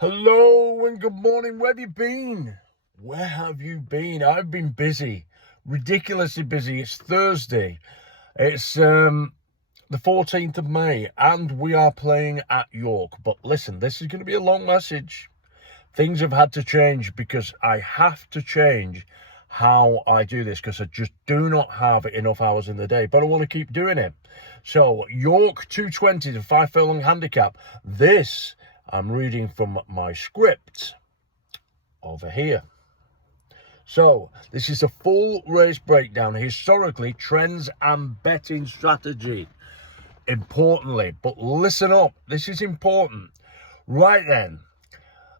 Hello and good morning. Where have you been? Where have you been? I've been busy, ridiculously busy. It's Thursday. It's the 14th of May, and we are playing at York. But listen, this is going to be a long message. Things have had to change because I have to change how I do this because I just do not have enough hours in the day, but I want to keep doing it. So York 220 to 5 furlong handicap. This I'm reading from my script over here. So this is a full race breakdown, historically, trends and betting strategy. Importantly, but listen up, this is important. Right then,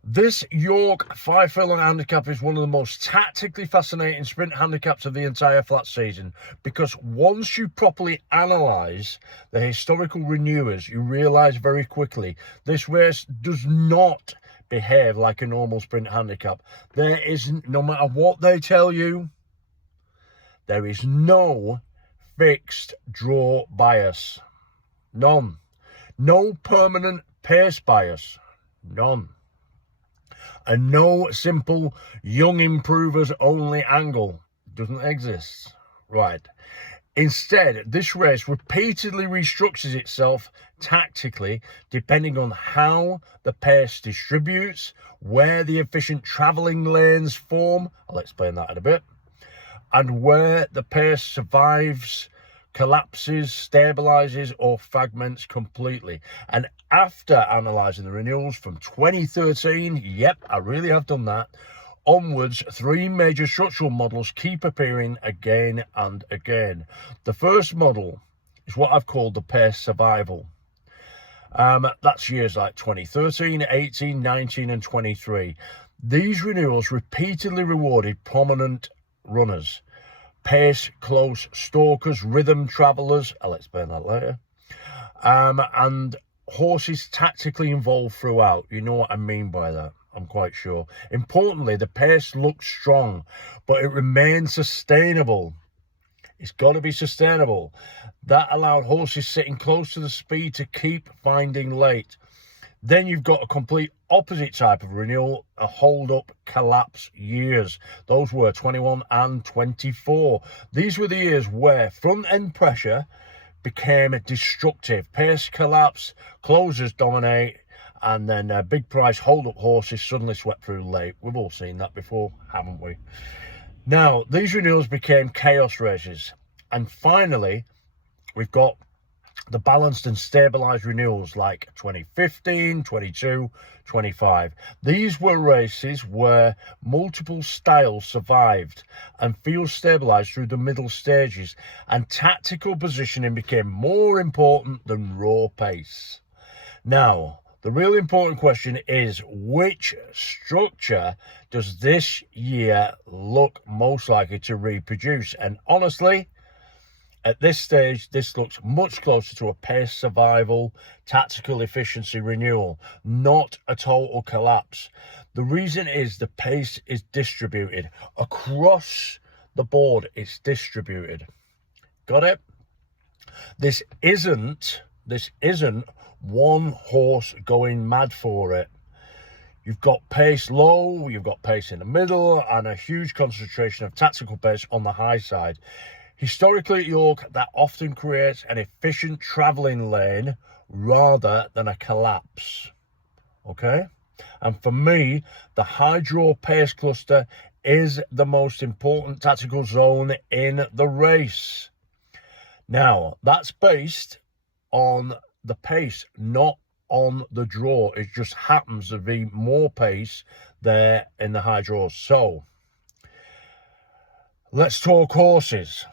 this York 5 furlong handicap is one of the most tactically fascinating sprint handicaps of the entire flat season, because once you properly analyse the historical renewers, you realise very quickly this race does not behave like a normal sprint handicap. There is, no matter what they tell you, there is no fixed draw bias. None. No permanent pace bias. None. And no simple young improvers only angle. Doesn't exist. Right. Instead, this race repeatedly restructures itself tactically depending on how the pace distributes, where the efficient travelling lanes form, I'll explain that in a bit, and where the pace survives, collapses, stabilises or fragments completely. And after analysing the renewals from 2013, yep, I really have done that, onwards, three major structural models keep appearing again and again. The first model is what I've called the pace survival. That's years like 2013, 18, 19 and 23. These renewals repeatedly rewarded prominent runners, pace close stalkers, rhythm travellers, I'll explain that later, and horses tactically involved throughout. You know what I mean by that, I'm quite sure. Importantly, the pace looks strong, but it remains sustainable. It's got to be sustainable. That allowed horses sitting close to the speed to keep finding late. Then you've got a complete opposite type of renewal, a hold-up collapse years. Those were 21 and 24. These were the years where front-end pressure became destructive. Pace collapse, closers dominate, and then big price hold-up horses suddenly swept through late. We've all seen that before, haven't we? Now, these renewals became chaos races. And finally, we've got the balanced and stabilised renewals like 2015, 22, 25. These were races where multiple styles survived and fields stabilised through the middle stages, and tactical positioning became more important than raw pace. Now, the really important question is, which structure does this year look most likely to reproduce? And honestly, at this stage, this looks much closer to a pace survival, tactical efficiency renewal, not a total collapse. The reason is the pace is distributed. Across the board, it's distributed. Got it? This isn't one horse going mad for it. You've got pace low, you've got pace in the middle, and a huge concentration of tactical pace on the high side. Historically at York, that often creates an efficient travelling lane rather than a collapse. Okay? And for me, the high draw pace cluster is the most important tactical zone in the race. Now, that's based on the pace, not on the draw. It just happens to be more pace there in the high draws. So, let's talk horses.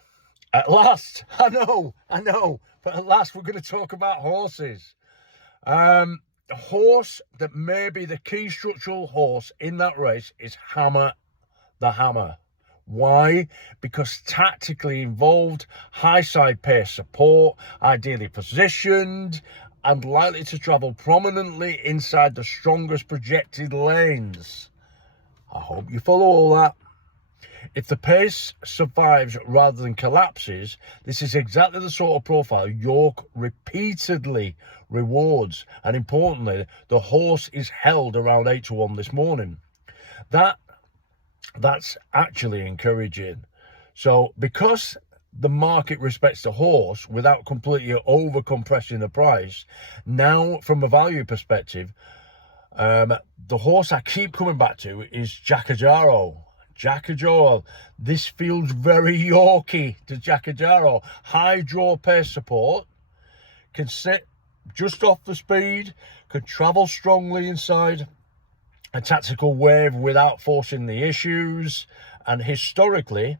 At last, I know, but at last we're going to talk about horses. A horse that may be the key structural horse in that race is Hammer the Hammer. Why? Because tactically involved, high side pace support, ideally positioned, and likely to travel prominently inside the strongest projected lanes. I hope you follow all that. If the pace survives rather than collapses, this is exactly the sort of profile York repeatedly rewards. And importantly, the horse is held around 8 to 1 this morning. That's actually encouraging. So because the market respects the horse without completely over compressing the price, now from a value perspective, the horse I keep coming back to is Jacajaro. Jacajaro, this feels very Yorkie to Jacajaro. High draw pace support, can sit just off the speed, can travel strongly inside a tactical wave without forcing the issues, and historically,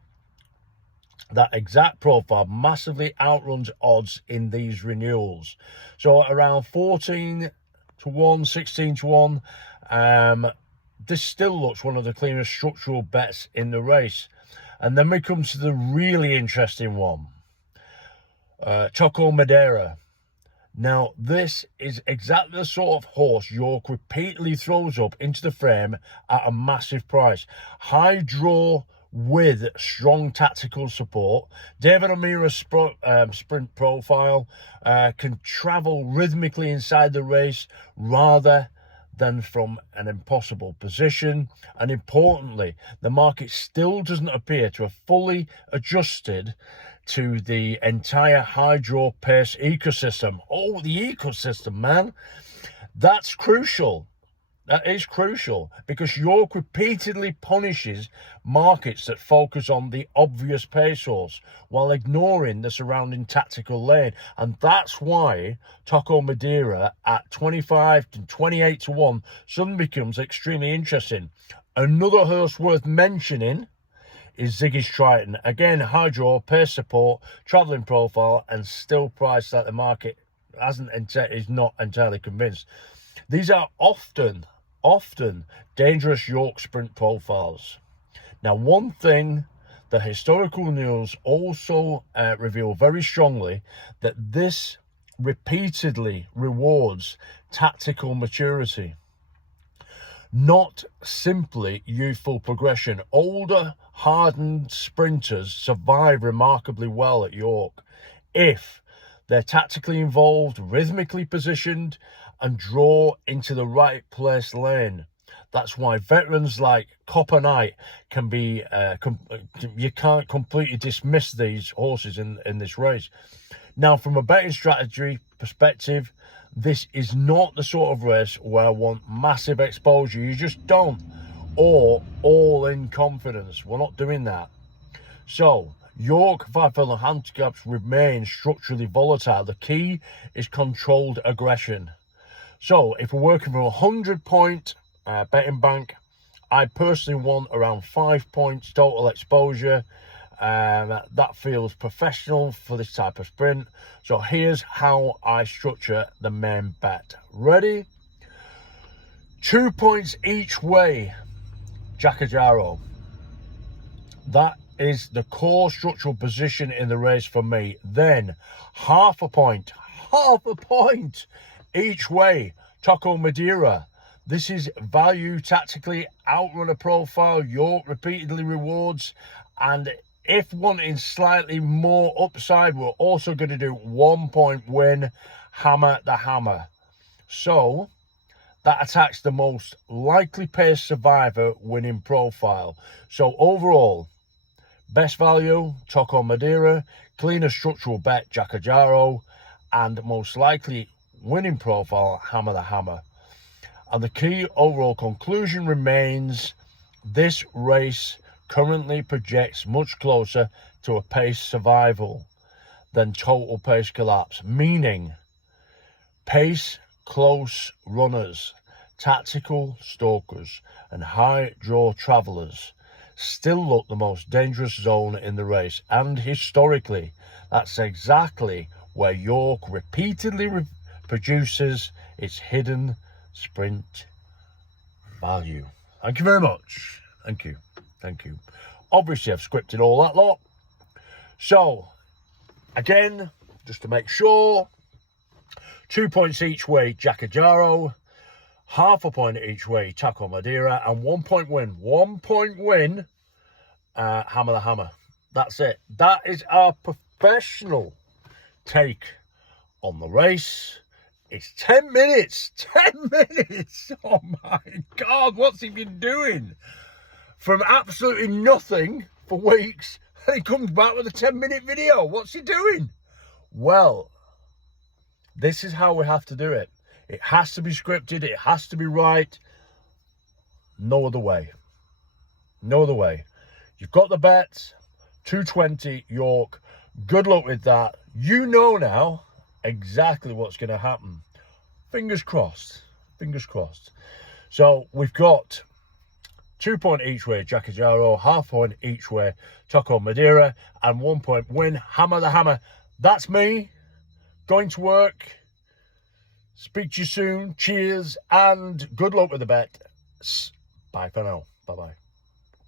that exact profile massively outruns odds in these renewals. So around 14 to 1, 16 to 1, this still looks one of the cleanest structural bets in the race. And then we come to the really interesting one, Choco Madeira. Now, this is exactly the sort of horse York repeatedly throws up into the frame at a massive price. High draw with strong tactical support. David O'Meara's sprint profile can travel rhythmically inside the race rather than from an impossible position. And importantly, the market still doesn't appear to have fully adjusted to the entire high draw pace ecosystem. Oh, the ecosystem, man. That's crucial. That is crucial, because York repeatedly punishes markets that focus on the obvious pace horse while ignoring the surrounding tactical lane. And that's why Choco Madeira at 25 to 28 to 1 suddenly becomes extremely interesting. Another horse worth mentioning is Ziggy's Triton. Again, high draw, pace support, travelling profile, and still priced that the market is not entirely convinced. These are often dangerous York sprint profiles. Now, one thing the historical news also reveal very strongly, that this repeatedly rewards tactical maturity, not simply youthful progression. Older, hardened sprinters survive remarkably well at York if they're tactically involved, rhythmically positioned, and draw into the right place lane. That's why veterans like Copper Knight can be, you can't completely dismiss these horses in this race. Now, from a betting strategy perspective, this is not the sort of race where I want massive exposure. You just don't. Or all-in confidence. We're not doing that. So, York 5 handicaps remain structurally volatile. The key is controlled aggression. So, if we're working from a 100-point betting bank, I personally want around 5 points total exposure. That feels professional for this type of sprint. So here's how I structure the main bet. Ready? 2 points each way, Jacajaro. That is the core structural position in the race for me. Then half a point each way, Choco Madeira. This is value tactically, outrunner profile, York repeatedly rewards, and if wanting slightly more upside, we're also going to do 1 point win, Hammer the Hammer. So that attacks the most likely pace survivor winning profile. So overall, best value, Choco Madeira, cleaner structural bet, Jacajaro, and most likely winning profile, Hammer the Hammer. And the key overall conclusion remains, this race currently projects much closer to a pace survival than total pace collapse, meaning pace close runners, tactical stalkers, and high draw travellers still look the most dangerous zone in the race. And historically, that's exactly where York repeatedly produces its hidden sprint value. Thank you very much. Thank you. Obviously, I've scripted all that lot. So, again, just to make sure, 2 points each way, Jacajaro, half a point each way, Choco Madeira, and 1 point win. 1 point win, Hammer the Hammer. That's it. That is our professional take on the race. It's 10 minutes. 10 minutes. Oh my God, what's he been doing? From absolutely nothing for weeks, and he comes back with a 10-minute video. What's he doing? Well, this is how we have to do it. It has to be scripted. It has to be right. No other way. No other way. You've got the bets. 220 York. Good luck with that. You know now exactly what's going to happen. Fingers crossed. Fingers crossed. So we've got 2 point each way Jackajaro, half point each way Tocco Madeira, and 1 point win Hammer the Hammer. That's me going to work. Speak to you soon. Cheers and good luck with the bet. Bye for now. Bye bye.